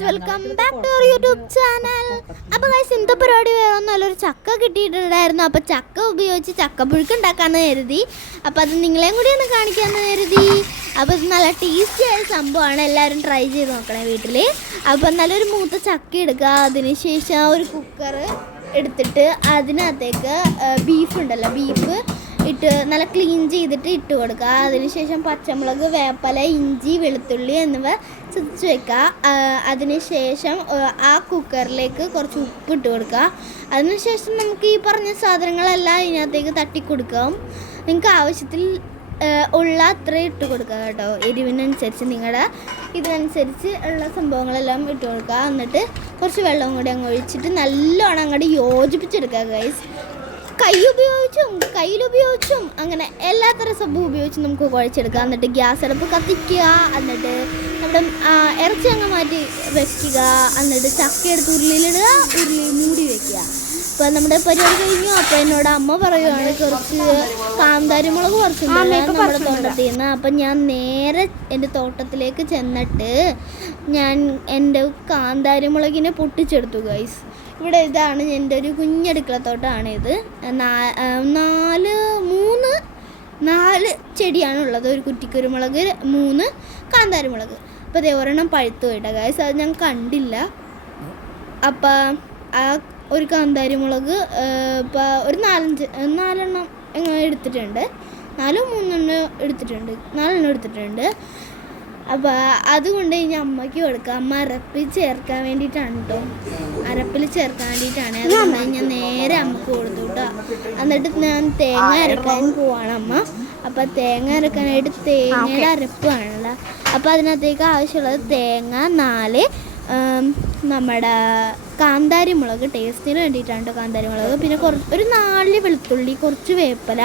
Guys, welcome back to our YouTube channel. അപ്പോൾ guys, ഇന്നത്തെ പരിപാടി വേറൊന്നുമല്ല, ഒരു ചക്ക കിട്ടിയിട്ടുണ്ടായിരുന്നു. അപ്പോൾ ചക്ക ഉപയോഗിച്ച് ചക്കപ്പുഴുക്ക് ഉണ്ടാക്കാമെന്ന് കരുതി. അപ്പോൾ അത് നിങ്ങളെയും കൂടി ഒന്ന് കാണിക്കാമെന്ന് കരുതി. അപ്പോൾ ഇത് നല്ല ടേസ്റ്റി ആയ സംഭവമാണ്, എല്ലാവരും ട്രൈ ചെയ്ത് നോക്കണേ വീട്ടിൽ. അപ്പോൾ നല്ലൊരു മൂത്ത ചക്ക എടുക്കുക. അതിനുശേഷം ഒരു കുക്കർ എടുത്തിട്ട് അതിനകത്തേക്ക് ബീഫ് ഉണ്ടല്ലോ, ബീഫ് ഇട്ട് നല്ല ക്ലീൻ ചെയ്തിട്ട് ഇട്ട് കൊടുക്കുക. അതിനുശേഷം പച്ചമുളക്, വേപ്പില, ഇഞ്ചി, വെളുത്തുള്ളി എന്നിവ ചതച്ച് വെക്കുക. അതിനുശേഷം ആ കുക്കറിലേക്ക് കുറച്ച് ഉപ്പ് ഇട്ട് കൊടുക്കുക. അതിനുശേഷം നമുക്ക് ഈ പറഞ്ഞ സാധനങ്ങളെല്ലാം ഇതിനകത്തേക്ക് തട്ടിക്കൊടുക്കാം. നിങ്ങൾക്ക് ആവശ്യത്തിൽ ഉള്ള അത്രയും ഇട്ട് കൊടുക്കുക കേട്ടോ, എരിവിനനുസരിച്ച് നിങ്ങളുടെ ഇതിനനുസരിച്ച് ഉള്ള സംഭവങ്ങളെല്ലാം ഇട്ട് കൊടുക്കുക. എന്നിട്ട് കുറച്ച് വെള്ളം കൂടി അങ്ങ് ഒഴിച്ചിട്ട് നല്ലോണം അങ്ങോട്ട് യോജിപ്പിച്ചെടുക്കുക ഗൈസ്. കയ്യിലുപയോഗിച്ചും അങ്ങനെ എല്ലാത്തരം സംഭവം ഉപയോഗിച്ചും നമുക്ക് കുഴച്ചെടുക്കാം. എന്നിട്ട് ഗ്യാസ് അടുപ്പ് കത്തിക്കുക. എന്നിട്ട് നമ്മുടെ ഇറച്ചി അങ്ങ് മാറ്റി വെക്കുക. എന്നിട്ട് ചക്ക എടുത്ത് ഉരുളിയിലിടുക, ഉരുളി മൂടി വെക്കുക. അപ്പോൾ നമ്മുടെ പരിപാടി കഴിഞ്ഞു. അപ്പോൾ എന്നോട് അമ്മ പറയുവാണ് കുറച്ച് കാന്താരിമുളക് കുറച്ചുണ്ടല്ലോ നമ്മുടെ തോട്ടത്തിൽ നിന്ന്. അപ്പം ഞാൻ നേരെ എൻ്റെ തോട്ടത്തിലേക്ക് ചെന്നിട്ട് ഞാൻ എൻ്റെ കാന്താരിമുളകിനെ പൊട്ടിച്ചെടുത്തു ഗൈസ്. ഇവിടെ ഇതാണ് എൻ്റെ ഒരു കുഞ്ഞടുക്കളത്തോട്ടമാണ് ഇത്. 4 ചെടിയാണുള്ളത്. ഒരു കുറ്റിക്കുരുമുളക്, 3 കാന്താരിമുളക്. അപ്പോൾ അതേ ഒരെണ്ണം പഴുത്തു പോയിട്ടാണ് ഗൈസ്, അത് ഞാൻ കണ്ടില്ല. അപ്പം ആ ഒരു കാന്താരിമുളക് ഇപ്പോൾ ഒരു 4 എടുത്തിട്ടുണ്ട്. 4 എടുത്തിട്ടുണ്ട്. അപ്പോൾ അതുകൊണ്ട് ഇനി അമ്മയ്ക്ക് കൊടുക്കുക. അമ്മ അരപ്പിൽ ചേർക്കാൻ വേണ്ടിയിട്ടാണ് കേട്ടോ, അതുകൊണ്ട് ഞാൻ നേരെ അമ്മക്ക് കൊടുത്തു കേട്ടോ. എന്നിട്ട് ഞാൻ തേങ്ങ അരക്കാൻ പോവാണ് അമ്മ. അപ്പോൾ തേങ്ങ അരക്കാനായിട്ട് തേങ്ങയുടെ അരപ്പാണല്ലോ. അപ്പോൾ അതിനകത്തേക്ക് ആവശ്യമുള്ളത് തേങ്ങ, 4 നമ്മുടെ കാന്താരിമുളക്, ടേസ്റ്റിന് വേണ്ടിയിട്ടാണ് കേട്ടോ കാന്താരിമുളക്. പിന്നെ ഒരു 4 വെളുത്തുള്ളി, കുറച്ച് വേപ്പില,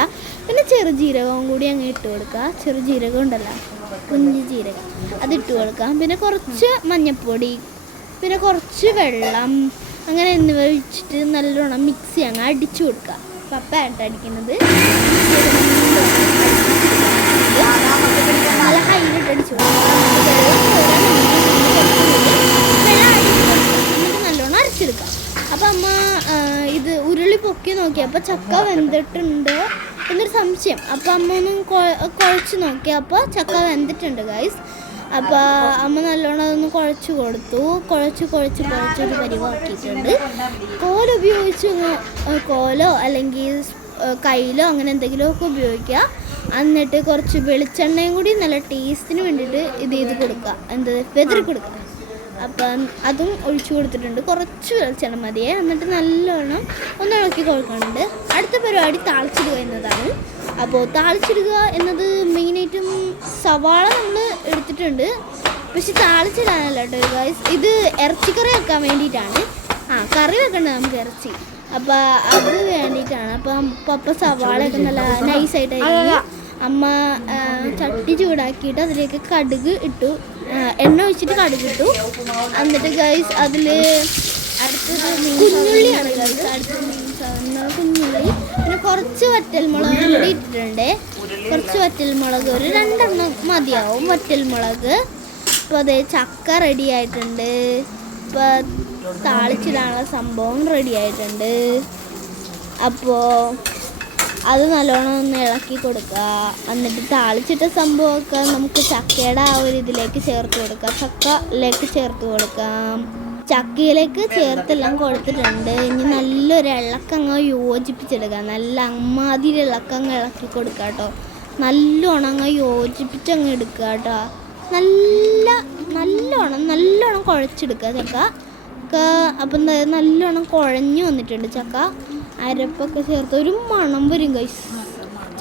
പിന്നെ ചെറുജീരകവും കൂടി അങ്ങ് ഇട്ട് കൊടുക്കുക. ചെറുജീരകം ഉണ്ടല്ലോ, കുഞ്ഞു ജീരകം, അതിട്ട് കൊടുക്കാം. പിന്നെ കുറച്ച് മഞ്ഞൾപ്പൊടി, പിന്നെ കുറച്ച് വെള്ളം, അങ്ങനെ എന്നിവ ഒഴിച്ചിട്ട് നല്ലോണം മിക്സി അങ്ങ് അടിച്ചു കൊടുക്കുക. പപ്പയായിട്ട് അടിക്കുന്നത് നല്ല ഹൈലിട്ട് അടിച്ചു കൊടുക്കുക. നല്ലോണം അരച്ചെടുക്കാം. അപ്പം അമ്മ ഇത് ഉരുളി പൊക്കി നോക്കിയപ്പോൾ ചക്ക വെന്തിട്ടുണ്ടോ എന്നൊരു സംശയം. അപ്പോൾ അമ്മ ഒന്നും കുഴച്ച് നോക്കിയപ്പോൾ ചക്ക വെന്തിട്ടുണ്ട് ഗൈസ്. അപ്പോൾ അമ്മ നല്ലോണം അതൊന്ന് കുഴച്ച് കൊടുത്തു. കുഴച്ചൊരു പരിവാക്കിയിട്ടുണ്ട്. കോലോ അല്ലെങ്കിൽ കയ്യിലോ അങ്ങനെ എന്തെങ്കിലുമൊക്കെ ഉപയോഗിക്കുക. എന്നിട്ട് കുറച്ച് വെളിച്ചെണ്ണയും കൂടി നല്ല ടേസ്റ്റിന് വേണ്ടിയിട്ട് ഇത് കൊടുക്കുക, വെതറി കൊടുക്കുക. അപ്പം അതും ഒഴിച്ചു കൊടുത്തിട്ടുണ്ട്. കുറച്ച് വെളിച്ചെണ്ണ മതിയേ. എന്നിട്ട് നല്ലോണം ഒന്ന് ഇളക്കി കൊടുക്കുന്നുണ്ട്. അടുത്ത പരിപാടി താളിച്ചിടുക എന്നതാണ്. അപ്പോൾ താളിച്ചിടുക എന്നത് മെയിനായിട്ടും സവാള നമ്മൾ എടുത്തിട്ടുണ്ട്, പക്ഷെ താളിച്ചിടാനല്ല കേട്ടോ ഗൈസ്. ഇത് ഇറച്ചിക്കറി വെക്കാൻ വേണ്ടിയിട്ടാണ്. കറി വെക്കേണ്ടത് നമുക്ക് ഇറച്ചി, അപ്പോൾ അത് വേണ്ടിയിട്ടാണ്. അപ്പം പപ്പ സവാളയൊക്കെ നല്ല നൈസായിട്ടായിരുന്നു. അമ്മ ചട്ടി ചൂടാക്കിയിട്ട് അതിലേക്ക് കടുക് ഇട്ടു, എണ്ണ ഒഴിച്ചിട്ട് കടുക് ഇട്ടു. എന്നിട്ട് ഗൈസ് അതിൽ അടുത്തത് കുഞ്ഞുള്ളിയാണ് ഗൈസ്. കുഞ്ഞുള്ളി, പിന്നെ കുറച്ച് വറ്റൽമുളക് കൂടി ഇട്ടിട്ടുണ്ട്. കുറച്ച് വറ്റൽമുളക്, ഒരു 2 മതിയാവും വറ്റൽമുളക്. ഇപ്പോൾ അതേ ചക്ക റെഡി ആയിട്ടുണ്ട്. ഇപ്പോൾ താളിച്ചിടാനുള്ള സംഭവം റെഡി ആയിട്ടുണ്ട്. അപ്പോൾ അത് നല്ലോണം ഒന്ന് ഇളക്കി കൊടുക്കുക. എന്നിട്ട് താളിച്ചിട്ട സംഭവമൊക്കെ നമുക്ക് ചക്കയുടെ ആ ഒരു ഇതിലേക്ക് ചേർത്ത് കൊടുക്കാം, ചക്കയിലേക്ക് ചേർത്ത് കൊടുക്കാം. ചക്കയിലേക്ക് ചേർത്തെല്ലാം കൊടുത്തിട്ടുണ്ട്. ഇനി നല്ലൊരു ഇളക്കങ്ങ് യോജിപ്പിച്ചെടുക്കുക. നല്ല അമ്മാതിരി ഇളക്കങ്ങ് ഇളക്കി കൊടുക്കുക കേട്ടോ. നല്ലോണം അങ്ങ് യോജിപ്പിച്ചങ്ങ് എടുക്കുക കേട്ടോ. നല്ലോണം കുഴച്ചെടുക്കുക ചക്ക. അപ്പം നല്ലോണം കുഴഞ്ഞു വന്നിട്ടുണ്ട് ചക്ക. അരപ്പൊക്കെ ചേർത്ത് ഒരു മണം വരും ഗൈസ്.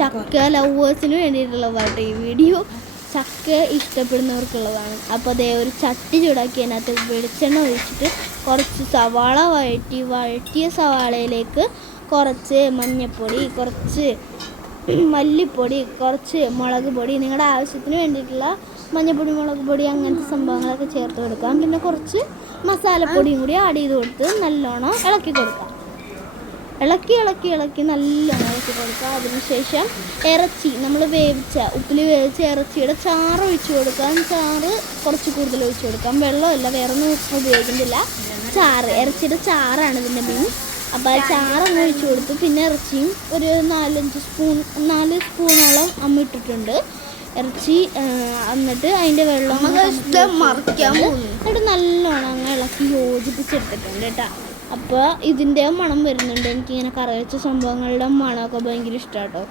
ചക്ക ലവേഴ്സിന് വേണ്ടിയിട്ടുള്ളതാണ് ഈ വീഡിയോ. ചക്ക ഇഷ്ടപ്പെടുന്നവർക്കുള്ളതാണ്. അപ്പോൾ അതേ ഒരു ചട്ടി ചൂടാക്കി അതിനകത്ത് വെളിച്ചെണ്ണ ഒഴിച്ചിട്ട് കുറച്ച് സവാള വഴറ്റിയ സവാളയിലേക്ക് കുറച്ച് മഞ്ഞൾപ്പൊടി, കുറച്ച് മല്ലിപ്പൊടി, കുറച്ച് മുളക് പൊടി, നിങ്ങളുടെ ആവശ്യത്തിന് വേണ്ടിയിട്ടുള്ള മഞ്ഞൾപ്പൊടി, മുളക് പൊടി അങ്ങനത്തെ സംഭവങ്ങളൊക്കെ ചേർത്ത് കൊടുക്കാം. പിന്നെ കുറച്ച് മസാലപ്പൊടിയും കൂടി ആഡ് ചെയ്ത് കൊടുത്ത് നല്ലോണം ഇളക്കി കൊടുക്കാം. ഇളക്കി ഇളക്കി ഇളക്കി നല്ലോണം ഇളക്കി കൊടുക്കുക. അതിനുശേഷം ഇറച്ചി നമ്മൾ ഉപ്പിൽ വേവിച്ച ഇറച്ചിയുടെ ചാറ് ഒഴിച്ചു കൊടുക്കാം. ചാറ് കുറച്ച് കൂടുതൽ ഒഴിച്ചു കൊടുക്കാം. വെള്ളമല്ല, വേറെ ഒന്നും ഉപയോഗിക്കുന്നില്ല. ചാറ്, ഇറച്ചിയുടെ ചാറാണ് ഇതിൻ്റെ മെയിൻ. അപ്പോൾ ആ ചാറൊന്ന് ഒഴിച്ചു കൊടുത്തു. പിന്നെ ഇറച്ചിയും ഒരു 4 സ്പൂണോളം അമ്മ ഇട്ടിട്ടുണ്ട് ഇറച്ചി. എന്നിട്ട് അതിൻ്റെ വെള്ളം മറിക്കാൻ എന്നിട്ട് നല്ലോണം അങ്ങ് ഇളക്കി യോജിപ്പിച്ചെടുത്തിട്ടുണ്ട് കേട്ടോ. അപ്പോൾ ഇതിൻ്റെ മണം വരുന്നുണ്ട്. എനിക്കിങ്ങനെ കറി വെച്ച സംഭവങ്ങളുടെ മണമൊക്കെ ഭയങ്കര ഇഷ്ടമാണ് കേട്ടോ.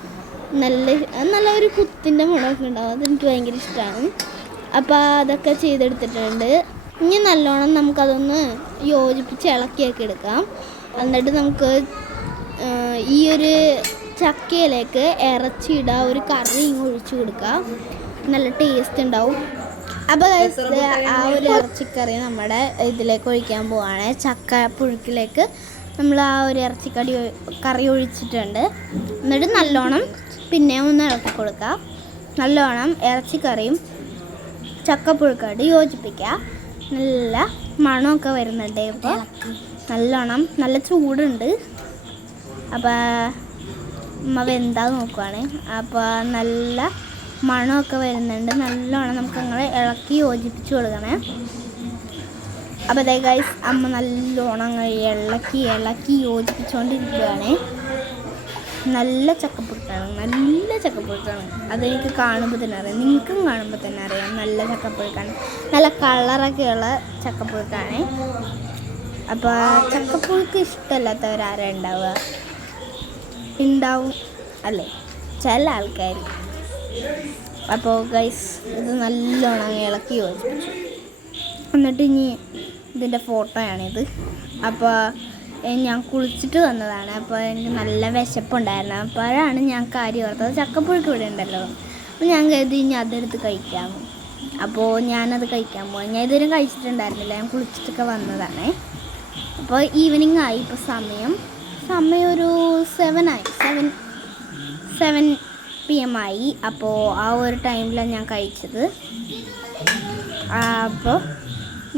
നല്ല ഒരു കുത്തിൻ്റെ മണമൊക്കെ ഉണ്ടാവും. അതെനിക്ക് ഭയങ്കര ഇഷ്ടമാണ്. അപ്പോൾ അതൊക്കെ ചെയ്തെടുത്തിട്ടുണ്ട്. ഇനി നല്ലോണം നമുക്കതൊന്ന് യോജിപ്പിച്ച് ഇളക്കിയൊക്കെ എടുക്കാം. എന്നിട്ട് നമുക്ക് ഈ ഒരു ചക്കയിലേക്ക് ഇറച്ചിയിടുക, ഒരു കറി ഒഴിച്ച് കൊടുക്കുക. നല്ല ടേസ്റ്റ് ഉണ്ടാവും. അപ്പോൾ ആ ഒരു ഇറച്ചിക്കറി നമ്മുടെ ഇതിലേക്ക് ഒഴിക്കാൻ പോവാണ്. ചക്ക പുഴുക്കിലേക്ക് നമ്മൾ ആ ഒരു കറി ഒഴിച്ചിട്ടുണ്ട്. എന്നിട്ട് നല്ലോണം പിന്നെ ഒന്ന് ഇളക്കി കൊടുക്കുക. നല്ലോണം ഇറച്ചിക്കറിയും ചക്കപ്പുഴുക്കായിട്ട് യോജിപ്പിക്കുക. നല്ല മണമൊക്കെ വരുന്നുണ്ട്. ഇപ്പോൾ നല്ലോണം നല്ല ചൂടുണ്ട്. അപ്പോൾ അമ്മ വെന്താ നോക്കുവാണ്. അപ്പോൾ നല്ല മണമൊക്കെ വരുന്നുണ്ട്. നല്ലോണം നമുക്ക് അങ്ങനെ ഇളക്കി യോജിപ്പിച്ച് കൊടുക്കണേ. അപ്പോൾ അതേ ഗൈസ്, അമ്മ നല്ലോണം അങ്ങനെ ഇളക്കി യോജിപ്പിച്ചുകൊണ്ടിരിക്കുകയാണ്. നല്ല ചക്കപ്പുഴുക്കാണ്. അതെനിക്ക് കാണുമ്പോൾ തന്നെ അറിയാം, നിങ്ങൾക്കും കാണുമ്പോൾ തന്നെ അറിയാം. നല്ല ചക്കപ്പുഴുക്കാണ്, നല്ല കളറൊക്കെയുള്ള ചക്കപ്പുഴുക്കാണ്. അപ്പോൾ ചക്കപ്പുഴുക്ക് ഇഷ്ടമല്ലാത്തവരാരാ ഉണ്ടാവും അല്ലേ, ചില ആൾക്കാർ. അപ്പോൾ ഗൈസ് ഇത് നല്ലോണം ഇളക്കി യോജിപ്പിച്ചു. എന്നിട്ട് ഇനി ഇതിൻ്റെ ഫോട്ടോയാണിത്. അപ്പോൾ ഞാൻ കുളിച്ചിട്ട് വന്നതാണ്. അപ്പോൾ എനിക്ക് നല്ല വിശപ്പുണ്ടായിരുന്നു. അപ്പോഴാണ് ഞാൻ കാര്യം ഓർത്തത്, ചക്കപ്പുഴുക്ക് ഇവിടെ ഉണ്ടല്ലോ. അപ്പോൾ ഞാൻ കരുതി ഇനി അതെടുത്ത് കഴിക്കാം. അപ്പോൾ ഞാനത് കഴിക്കാൻ പോകാം. ഞാൻ ഇതുവരെ കഴിച്ചിട്ടുണ്ടായിരുന്നില്ല. ഞാൻ കുളിച്ചിട്ടൊക്കെ വന്നതാണ്. അപ്പോൾ ഈവനിങ് ആയി. ഇപ്പോൾ സമയം ഒരു 7 PM ആയി. അപ്പോൾ ആ ഒരു ടൈമിലാണ് ഞാൻ കഴിച്ചത്. അപ്പോൾ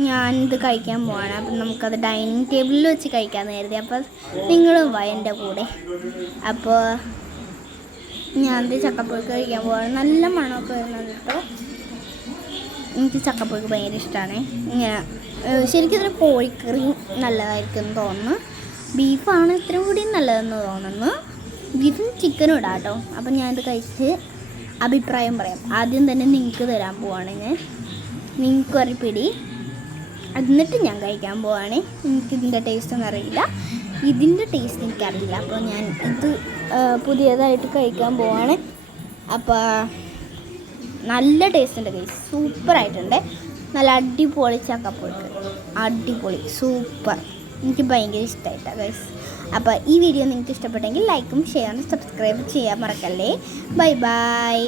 ഞാനിത് കഴിക്കാൻ പോവാണ്. അപ്പം നമുക്കത് ഡൈനിങ് ടേബിളിൽ വെച്ച് കഴിക്കാമെന്ന് കരുതി. അപ്പോൾ നിങ്ങളും വാ എൻ്റെ കൂടെ. അപ്പോൾ ഞാനത് ചക്കപ്പുഴുക്ക് കഴിക്കാൻ പോവാണ്. നല്ല മണമൊക്കെ വരുന്നത് കേട്ടോ. എനിക്ക് ചക്കപ്പുഴുക്ക് ഭയങ്കര ഇഷ്ടമാണ്. ഇങ്ങനെ ശരിക്കും ഇതിന് കോഴിക്കറിയും നല്ലതായിരിക്കും എന്ന് തോന്നുന്നു. ബീഫാണ് ഇത്രയും കൂടി നല്ലതെന്ന് തോന്നുന്നു. ബീഫും ചിക്കനും ഇടാം കേട്ടോ. അപ്പം ഞാനിത് കഴിച്ച് അഭിപ്രായം പറയാം. ആദ്യം തന്നെ നിങ്ങൾക്ക് തരാൻ പോവാണ് ഞാൻ. നിങ്ങൾക്കൊരു പിടി, എന്നിട്ട് ഞാൻ കഴിക്കാൻ പോവാണ്. എനിക്കിതിൻ്റെ ടേസ്റ്റൊന്നും അറിയില്ല, ഇതിൻ്റെ ടേസ്റ്റ് എനിക്കറിയില്ല. അപ്പോൾ ഞാൻ ഇത് പുതിയതായിട്ട് കഴിക്കാൻ പോവാണ്. അപ്പോൾ നല്ല ടേസ്റ്റ് ഉണ്ട് ഗൈസ്, സൂപ്പറായിട്ടുണ്ട്. നല്ല അടിപൊളി ചക്കപ്പുഴുക്ക്, അടിപൊളി സൂപ്പർ. എനിക്ക് ഭയങ്കര ഇഷ്ടമായിട്ടാണ് ഗൈസ്. അപ്പോൾ ഈ വീഡിയോ നിങ്ങൾക്ക് ഇഷ്ടപ്പെട്ടെങ്കിൽ ലൈക്കും ഷെയറും സബ്സ്ക്രൈബ് ചെയ്യാൻ മറക്കല്ലേ. Bye bye.